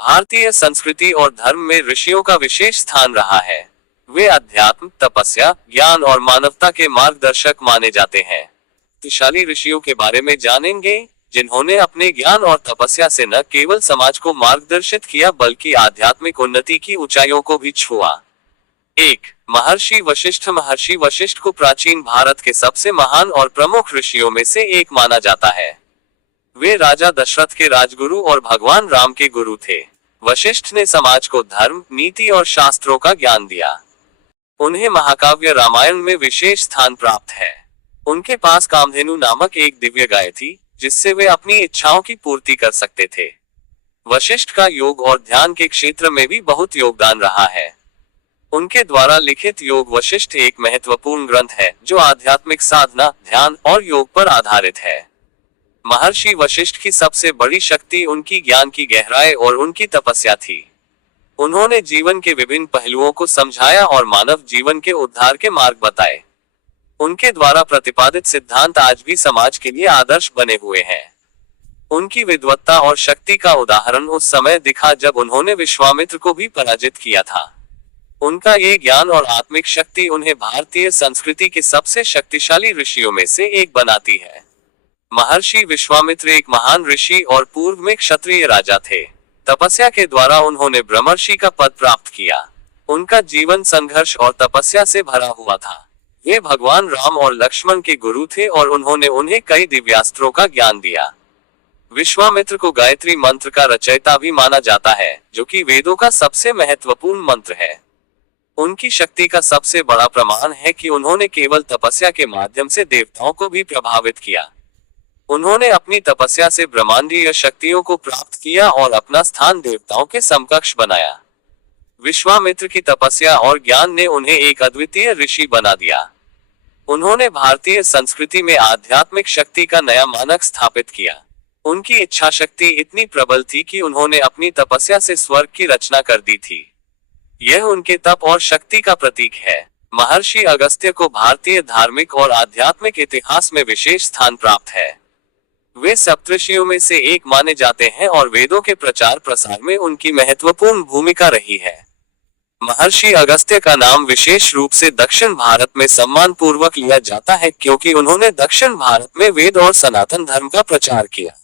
भारतीय संस्कृति और धर्म में ऋषियों का विशेष स्थान रहा है। वे अध्यात्म, तपस्या, ज्ञान और मानवता के मार्गदर्शक माने जाते हैं। शक्तिशाली ऋषियों के बारे में जानेंगे, जिन्होंने अपने ज्ञान और तपस्या से न केवल समाज को मार्गदर्शित किया बल्कि आध्यात्मिक उन्नति की ऊंचाइयों को भी छुआ। 1. महर्षि वशिष्ठ। महर्षि वशिष्ठ को प्राचीन भारत के सबसे महान और प्रमुख ऋषियों में से एक माना जाता है। वे राजा दशरथ के राजगुरु और भगवान राम के गुरु थे। वशिष्ठ ने समाज को धर्म, नीति और शास्त्रों का ज्ञान दिया। उन्हें महाकाव्य रामायण में विशेष स्थान प्राप्त है। उनके पास कामधेनु नामक एक दिव्य गाय थी, जिससे वे अपनी इच्छाओं की पूर्ति कर सकते थे। वशिष्ठ का योग और ध्यान के क्षेत्र में भी बहुत योगदान रहा है। उनके द्वारा लिखित योग वशिष्ठ एक महत्वपूर्ण ग्रंथ है, जो आध्यात्मिक साधना, ध्यान और योग पर आधारित है। महर्षि वशिष्ठ की सबसे बड़ी शक्ति उनकी ज्ञान की गहराई और उनकी तपस्या थी। उन्होंने जीवन के विभिन्न पहलुओं को समझाया और मानव जीवन के उद्धार के मार्ग बताए। उनके द्वारा प्रतिपादित सिद्धांत आज भी समाज के लिए आदर्श बने हुए हैं। उनकी विद्वत्ता और शक्ति का उदाहरण उस समय दिखा जब उन्होंने विश्वामित्र को भी पराजित किया था। उनका ये ज्ञान और आत्मिक शक्ति उन्हें भारतीय संस्कृति के सबसे शक्तिशाली ऋषियों में से एक बनाती है। महर्षि विश्वामित्र एक महान ऋषि और पूर्व में क्षत्रिय राजा थे। तपस्या के द्वारा उन्होंने ब्रह्मर्षि का पद प्राप्त किया। उनका जीवन संघर्ष और तपस्या से भरा हुआ था। वे भगवान राम और लक्ष्मण के गुरु थे और उन्होंने उन्हें कई दिव्यास्त्रों का ज्ञान दिया। विश्वामित्र को गायत्री मंत्र का रचयिता भी माना जाता है, जो कि वेदों का सबसे महत्वपूर्ण मंत्र है। उनकी शक्ति का सबसे बड़ा प्रमाण है कि उन्होंने केवल तपस्या के माध्यम से देवताओं को भी प्रभावित किया। उन्होंने अपनी तपस्या से ब्रह्मांडीय शक्तियों को प्राप्त किया और अपना स्थान देवताओं के समकक्ष बनाया। विश्वामित्र की तपस्या और ज्ञान ने उन्हें एक अद्वितीय ऋषि बना दिया। उन्होंने भारतीय संस्कृति में आध्यात्मिक शक्ति का नया मानक स्थापित किया। उनकी इच्छा शक्ति इतनी प्रबल थी कि उन्होंने अपनी तपस्या से स्वर्ग की रचना कर दी थी। यह उनके तप और शक्ति का प्रतीक है। महर्षि अगस्त्य को भारतीय धार्मिक और आध्यात्मिक इतिहास में विशेष स्थान प्राप्त है। वे सप्तऋषियों में से एक माने जाते हैं और वेदों के प्रचार प्रसार में उनकी महत्वपूर्ण भूमिका रही है। महर्षि अगस्त्य का नाम विशेष रूप से दक्षिण भारत में सम्मान पूर्वक लिया जाता है, क्योंकि उन्होंने दक्षिण भारत में वेद और सनातन धर्म का प्रचार किया।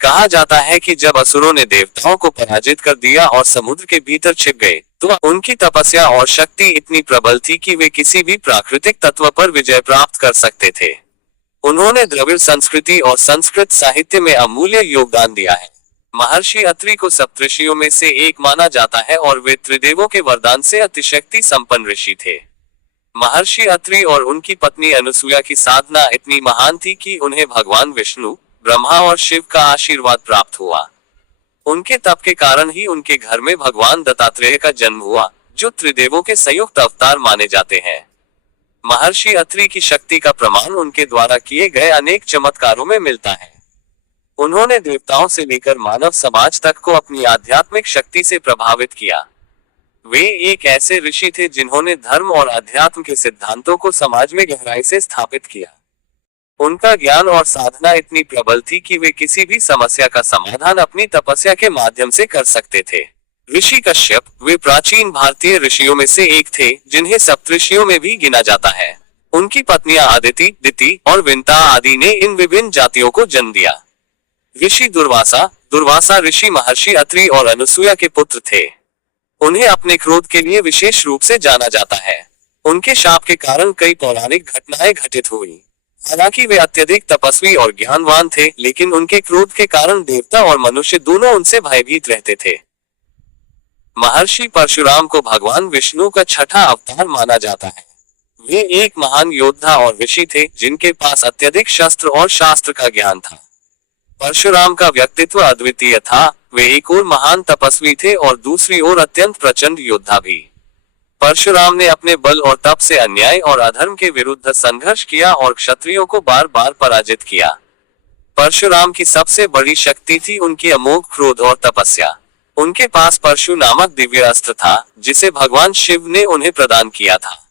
कहा जाता है कि जब असुरों ने देवताओं को पराजित कर दिया और समुद्र के भीतर छिप गए, तो उनकी तपस्या और शक्ति इतनी प्रबल थी कि वे किसी भी प्राकृतिक तत्व पर विजय प्राप्त कर सकते थे। उन्होंने द्रविड़ संस्कृति और संस्कृत साहित्य में अमूल्य योगदान दिया है। महर्षि अत्रि को सप्तऋषियों में से एक माना जाता है और वे त्रिदेवों के वरदान से अतिशक्ति संपन्न ऋषि थे। महर्षि अत्रि और उनकी पत्नी अनुसुया की साधना इतनी महान थी कि उन्हें भगवान विष्णु, ब्रह्मा और शिव का आशीर्वाद प्राप्त हुआ। उनके तप के कारण ही उनके घर में भगवान दत्तात्रेय का जन्म हुआ, जो त्रिदेवों के संयुक्त अवतार माने जाते हैं। महर्षि अत्रि की शक्ति का प्रमाण उनके द्वारा किए गए अनेक चमत्कारों में मिलता है। उन्होंने देवताओं से लेकर मानव समाज तक को अपनी आध्यात्मिक शक्ति से प्रभावित किया। वे एक ऐसे ऋषि थे जिन्होंने धर्म और अध्यात्म के सिद्धांतों को समाज में गहराई से स्थापित किया। उनका ज्ञान और साधना इतनी प्रबल थी कि वे किसी भी समस्या का समाधान अपनी तपस्या के माध्यम से कर सकते थे। ऋषि कश्यप, वे प्राचीन भारतीय ऋषियों में से एक थे, जिन्हें सप्तऋषियों में भी गिना जाता है। उनकी पत्नियां आदिति, दिति और विंता आदि ने इन विभिन्न जातियों को जन्म दिया। ऋषि दुर्वासा, दुर्वासा ऋषि महर्षि अत्रि और अनुसुया के पुत्र थे। उन्हें अपने क्रोध के लिए विशेष रूप से जाना जाता है। उनके शाप के कारण कई पौराणिक घटनाएं घटित हुई। हालांकि वे अत्यधिक तपस्वी और ज्ञानवान थे, लेकिन उनके क्रोध के कारण देवता और मनुष्य दोनों उनसे भयभीत रहते थे। महर्षि परशुराम को भगवान विष्णु का छठा अवतार माना जाता है। वे एक महान योद्धा और ऋषि थे, जिनके पास अत्यधिक शस्त्र और शास्त्र का ज्ञान था। परशुराम का व्यक्तित्व अद्वितीय था। वे एक ओर महान तपस्वी थे और दूसरी ओर अत्यंत प्रचंड योद्धा भी। परशुराम ने अपने बल और तप से अन्याय और अधर्म के विरुद्ध संघर्ष किया और क्षत्रियों को बार बार पराजित किया। परशुराम की सबसे बड़ी शक्ति थी उनकी अमोघ क्रोध और तपस्या। उनके पास परशु नामक दिव्य अस्त्र था, जिसे भगवान शिव ने उन्हें प्रदान किया था।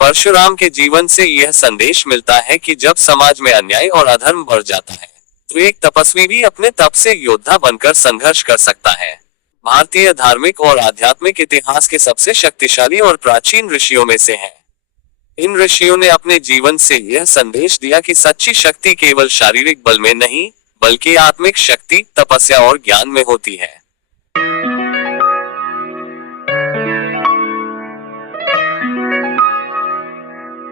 परशुराम के जीवन से यह संदेश मिलता है कि जब समाज में अन्याय और अधर्म बढ़ जाता है, तो एक तपस्वी भी अपने तप से योद्धा बनकर संघर्ष कर सकता है। भारतीय धार्मिक और आध्यात्मिक इतिहास के सबसे शक्तिशाली और प्राचीन ऋषियों में से हैं। इन ऋषियों ने अपने जीवन से यह संदेश दिया कि सच्ची शक्ति केवल शारीरिक बल में नहीं, बल्कि आत्मिक शक्ति, तपस्या और ज्ञान में होती है।